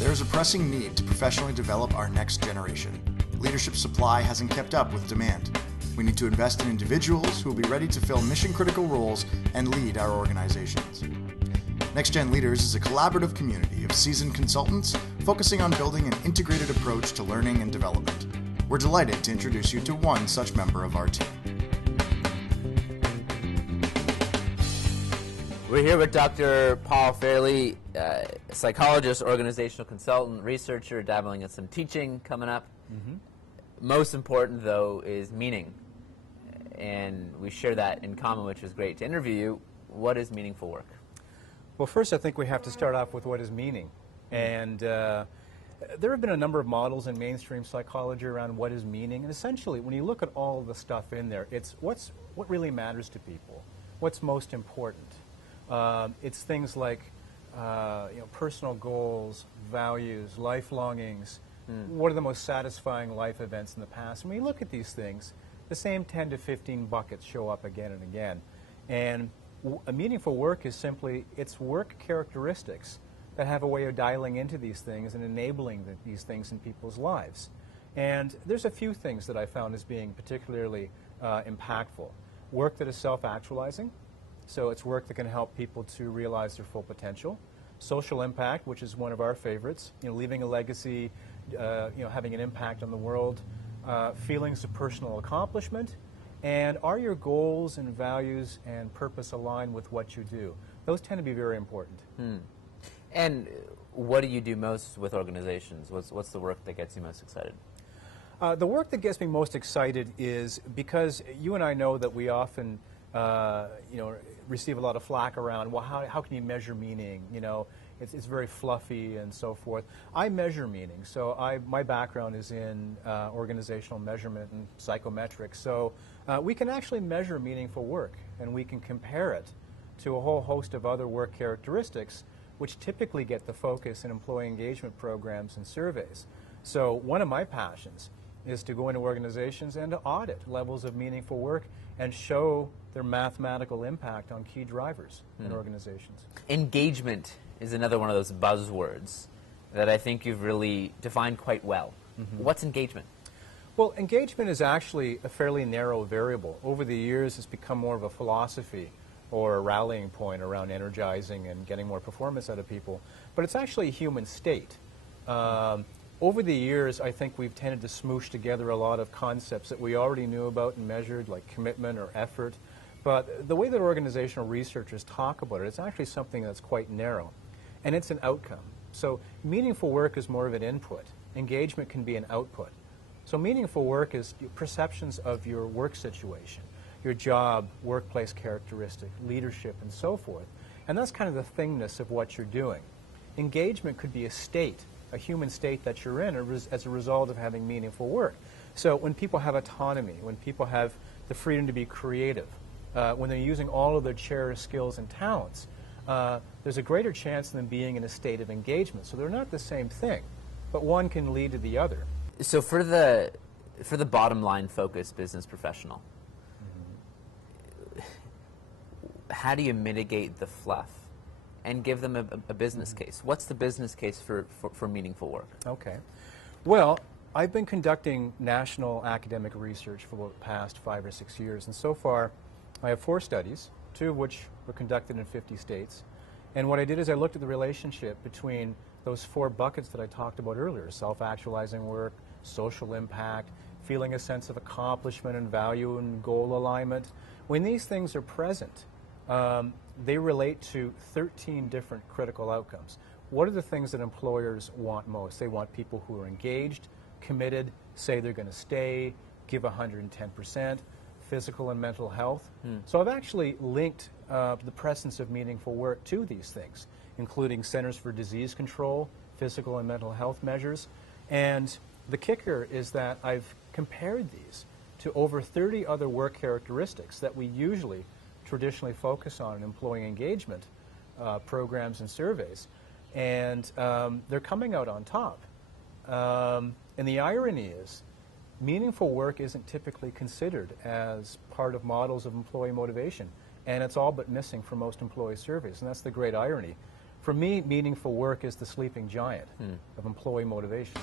There is a pressing need to professionally develop our next generation. Leadership supply hasn't kept up with demand. We need to invest in individuals who will be ready to fill mission-critical roles and lead our organizations. NextGenLeaders is a collaborative community of seasoned consultants focusing on building an integrated approach to learning and development. We're delighted to introduce you to one such member of our team. We're here with Dr. Paul Fairlie, psychologist, organizational consultant, researcher, dabbling in some teaching coming up. Most important, though, is meaning. And we share that in common, which is great. To interview you, what is meaningful work? Well, first I think we have to start off with what is meaning. And there have been a number of models in mainstream psychology around what is meaning. And essentially, when you look at all of the stuff in there, it's what really matters to people, what's most important. It's things like personal goals, values, life longings. What are the most satisfying life events in the past? And when you look at these things, the same 10 to 15 buckets show up again and again. And a meaningful work is simply, it's work characteristics that have a way of dialing into these things and enabling these things in people's lives. And there's a few things that I found as being particularly impactful. Work that is self-actualizing. So it's work that can help people to realize their full potential. Social impact, which is one of our favorites, leaving a legacy, having an impact on the world, feelings of personal accomplishment, and are your goals and values and purpose aligned with what you do? Those tend to be very important. And what do you do most with organizations? What's the work that gets you most excited? The work that gets me most excited is because you and I know that we often receive a lot of flack around, well, how can you measure meaning? It's very fluffy and so forth. I measure meaning. So my background is in organizational measurement and psychometrics. So we can actually measure meaningful work, and we can compare it to a whole host of other work characteristics, which typically get the focus in employee engagement programs and surveys. So one of my passions is to go into organizations and to audit levels of meaningful work and show their mathematical impact on key drivers in organizations. Engagement is another one of those buzzwords that I think you've really defined quite well. What's engagement? Well, engagement is actually a fairly narrow variable. Over the years, it's become more of a philosophy or a rallying point around energizing and getting more performance out of people. But it's actually a human state. Over the years, I think we've tended to smoosh together a lot of concepts that we already knew about and measured, like commitment or effort. But the way that organizational researchers talk about it, it's actually something that's quite narrow. And it's an outcome. So meaningful work is more of an input. Engagement can be an output. So meaningful work is perceptions of your work situation, your job, workplace characteristic, leadership, and so forth. And that's kind of the thingness of what you're doing. Engagement could be a state, a human state that you're in as a result of having meaningful work. So when people have autonomy, when people have the freedom to be creative, when they're using all of their cherished skills and talents, there's a greater chance of them being in a state of engagement. So they're not the same thing, but one can lead to the other. So for the bottom line focused business professional, how do you mitigate the fluff and give them a business case? What's the business case for meaningful work? Okay. Well, I've been conducting national academic research for the past 5 or 6 years, and so far I have 4 studies, 2 of which were conducted in 50 states. And what I did is I looked at the relationship between those 4 buckets that I talked about earlier: self-actualizing work, social impact, feeling a sense of accomplishment and value and goal alignment. When these things are present, they relate to 13 different critical outcomes. What are the things that employers want most? They want people who are engaged, committed, say they're going to stay, give 110%, physical and mental health. So I've actually linked the presence of meaningful work to these things, including Centers for Disease Control, physical and mental health measures. And the kicker is that I've compared these to over 30 other work characteristics that we usually traditionally focus on in employee engagement programs and surveys. And they're coming out on top. And the irony is, meaningful work isn't typically considered as part of models of employee motivation, and it's all but missing from most employee surveys, and that's the great irony. For me, meaningful work is the sleeping giant of employee motivation.